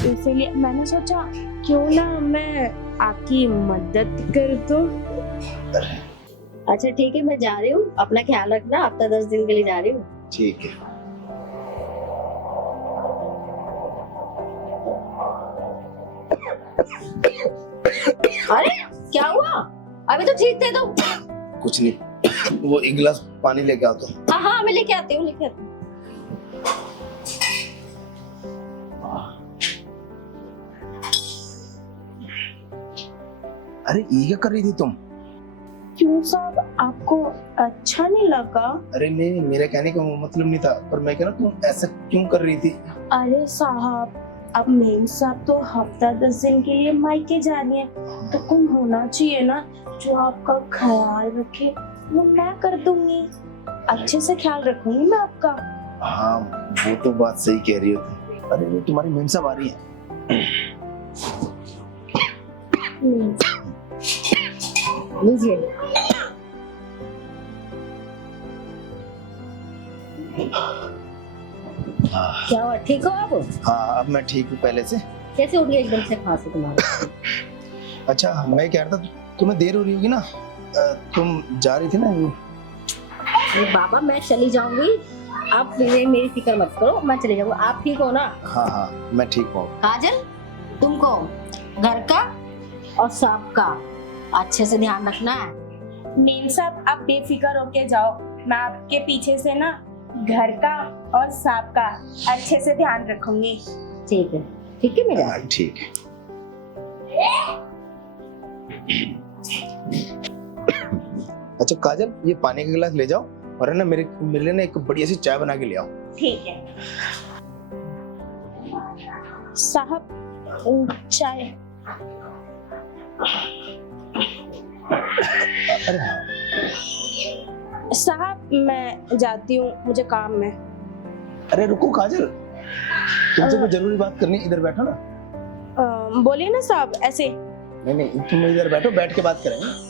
इसीलिए मैंने सोचा क्यों ना मैं आपकी मदद कर दूं। अच्छा ठीक है, मैं जा रही हूँ, अपना ख्याल रखना, हफ्ता 10 दिन के लिए जा रही हूँ। ठीक है। अरे क्या हुआ? अभी तो ठीक थे तुम। कुछ नहीं, वो एक गिलास पानी लेके आता हूँ। हाँ हाँ, मैं लेके आती हूँ, लेके आती हूँ। अरे ये क्या कर रही थी तुम? क्यों साहब, आपको अच्छा नहीं लगा? अरे नहीं, मेरे कहने का वो मतलब नहीं था, पर मैं कह रहा तुम ऐसा क्यों कर रही थी? अरे साहब, अब मेम साहब तो हफ्ता 10 दिन के लिए मायके जा रही है, तो कोई होना चाहिए ना जो आपका ख्याल रखे। वो मैं कर दूंगी, अच्छे से ख्याल रखूंगी मैं आपका। हाँ, वो तो बात सही कह रही हो तुम। अरे वो तुम्हारी मेम साहब आ रही है। लीजिए। क्या हुआ, ठीक हो आप? हाँ, अब मैं ठीक हूँ पहले से। कैसे उठ गई एकदम से खांसी तुम्हारी? अच्छा, मैं कह रहा था तुम्हें देर हो रही होगी ना, तुम जा रही थी ना वो। अरे बाबा, मैं चली जाऊंगी, आप मेरी फिक्र मत करो, मैं चली जाऊंगी। आप ठीक हो ना? हाँ हाँ, मैं ठीक हूँ। काजल, तुमको घर का और सांप का अच्छे से ध्यान रखना है। मेम साहब आप बेफिक्र होके जाओ, मैं आपके पीछे से ना घर का और सांप का अच्छे से ध्यान रखूंगी। ठीक है, ठीक है मेरा। हाँ, ठीक है। अच्छा काजल, ये पानी का गिलास ले जाओ, और है ना मेरे लिए ना एक बढ़िया सी चाय बना के ले आओ। ठीक है साहब, चाय। अरे हाँ। साहब मैं जाती हूँ, मुझे काम है। अरे रुको काजल, तुमसे कोई जरूरी बात करनी है, इधर बैठो ना। बोलिए ना साहब, ऐसे। नहीं नहीं, तुम इधर बैठो, बैठ के बात करेंगे।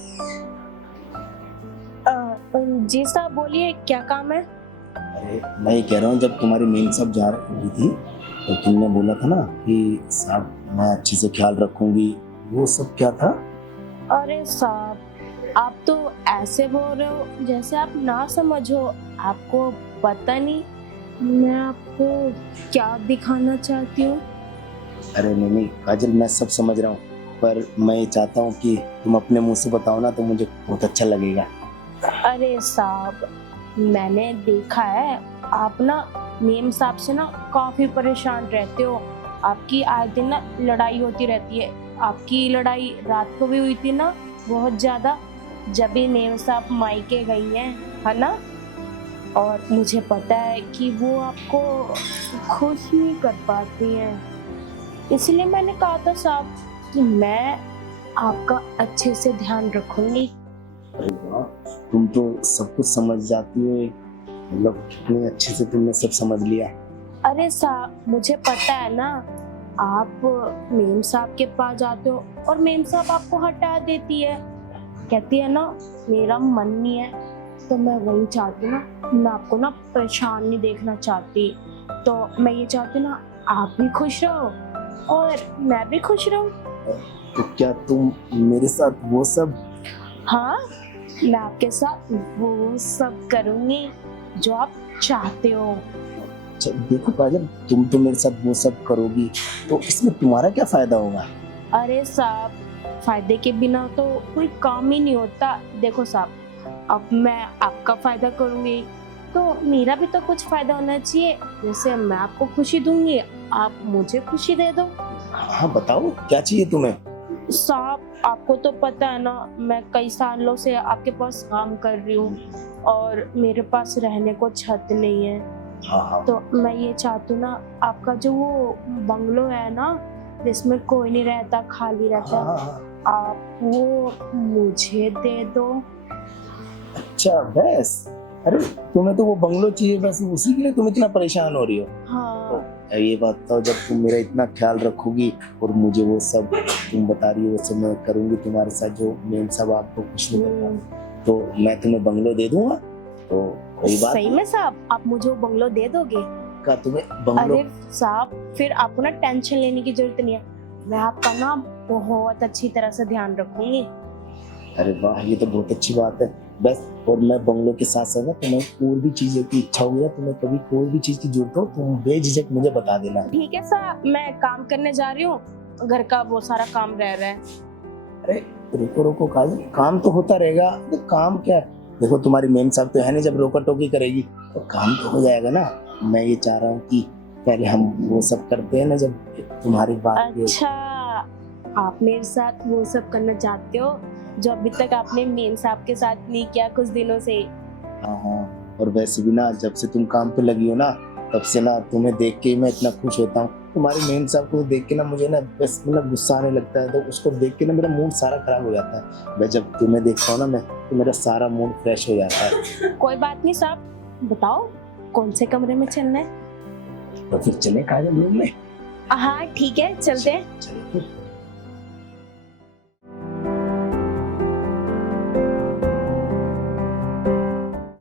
जी साहब बोलिए, क्या काम है? अरे मैं ये कह रहा हूँ, जब तुम्हारी मेम साहब जा रही थी तो तुमने बोला था ना कि साहब मैं अच्छे से ख्याल रखूंगी, वो सब क्या था? अरे साहब, आप तो ऐसे बोल रहे हो जैसे आप ना समझो। आपको पता नहीं मैं आपको क्या दिखाना चाहती हूँ। अरे नहीं नहीं काजल, मैं सब समझ रहा हूँ, पर मैं ये चाहता हूँ कि तुम अपने मुंह से बताओ ना, तो मुझे बहुत अच्छा लगेगा। अरे साहब, मैंने देखा है आप ना मेम साहब से ना काफी परेशान रहते हो। आपकी आए दिन ना लड़ाई होती रहती है। आपकी लड़ाई रात को भी हुई थी ना, बहुत ज्यादा, जब भी मेम साहब मायके गई हैं, है ना? और मुझे पता है कि वो आपको खुश नहीं कर पाती हैं, इसलिए मैंने कहा था साहब कि मैं आपका अच्छे से ध्यान रखूंगी। अरे वाह, तुम तो सब कुछ समझ जाती हो, मतलब कितने अच्छे से तुमने सब समझ लिया। अरे साहब, मुझे पता है ना, आप मेम साहब के पास जाते हो और मेम साहब आपको हटा देती है, कहती है ना मेरा मन नहीं है। तो मैं वही चाहती हूँ ना, मैं आपको ना परेशान नहीं देखना चाहती। तो मैं ये चाहती हूँ ना, आप भी खुश रहो और मैं भी खुश रहूँ। तो क्या तुम मेरे साथ वो सब? हाँ, मैं आपके साथ वो सब करूँगी जो आप चाहते हो। अच्छा देखो काजल, तुम तो मेरे साथ वो सब करोगी, तो इसमें तुम्हारा क्या फायदा होगा? अरे साहब, फायदे के बिना तो कोई काम ही नहीं होता। देखो साहब, अब मैं आपका फायदा करूंगी तो मेरा भी तो कुछ फायदा होना चाहिए। जैसे मैं आपको खुशी दूंगी, आप मुझे खुशी दे दो। हाँ बताओ, क्या चाहिए तुम्हें? साहब आपको तो पता है ना, मैं कई सालों से आपके पास काम कर रही हूँ और मेरे पास रहने को छत नहीं है। हाँ हाँ। तो मैं ये चाहती हूँ ना, आपका जो वो बंगलो है ना जिसमें कोई नहीं रहता, खाली रहता, हाँ, हाँ। आप वो मुझे दे दो। अच्छा बस, अरे तुम्हें तो वो बंगलो चाहिए, बस उसी के लिए तुम इतना परेशान हो रही हो? हाँ। तो ये बात बताओ, जब तुम मेरा इतना ख्याल रखोगी और मुझे वो सब तुम बता रही हो वो सब मैं करूंगी तुम्हारे साथ, जो मेम साहब आपको खुश नहीं कर पाए, तो मैं तुम्हें बंगलो दे दूंगा, तो कोई बात सही नहीं। में साहब, आप मुझे वो बंगलो दे दोगे? पक्का तुम्हें बंगलो। अरे साहब फिर आपको ना टेंशन लेने की जरूरत नहीं है, मैं आपका ना बहुत अच्छी तरह से ध्यान रखूंगी। अरे वाह, ये तो बहुत अच्छी बात है। बस, और मैं बंगलो के साथ साथ ना तुम्हें और भी चीजों की इच्छा हुई है, तुम्हें कभी कोई भी चीज की जरूरत हो तुम बेझिझक मुझे बता देना। ठीक है साहब, मैं काम करने जा रही हूँ, घर का वो सारा काम रह रहा है। अरे रुको रुको काजल, काम तो होता रहेगा। अरे काम क्या है, देखो तुम्हारी मेम साहब तो है नहीं, जब रोका टोकी करेगी तो काम तो हो जाएगा ना। मैं ये चाह रहा हूँ कि पहले हम वो सब करते हैं ना, जब तुम्हारी बात पे- अच्छा, आप मेरे साथ वो सब करना चाहते हो जो अभी तक आपने मेम साहब के साथ नहीं किया कुछ दिनों से। हाँ हाँ, और वैसे भी ना जब से तुम काम पे लगी हो ना, तब से ना तुम्हें देख के ही मैं इतना खुश होता हूँ। तुम्हारी मेम साहब को देख के ना मुझे ना बस मतलब गुस्सा आने लगता है, तो उसको देख के ना मेरा मूड सारा खराब हो जाता है। मैं जब तुम्हें देखता हूँ ना मैं, तो मेरा सारा मूड फ्रेश हो जाता है। कोई बात नहीं साहब, बताओ कौन से कमरे में चलना है। तो फिर चले काजल रूम में। हाँ ठीक है, चलते हैं। चलो फिर।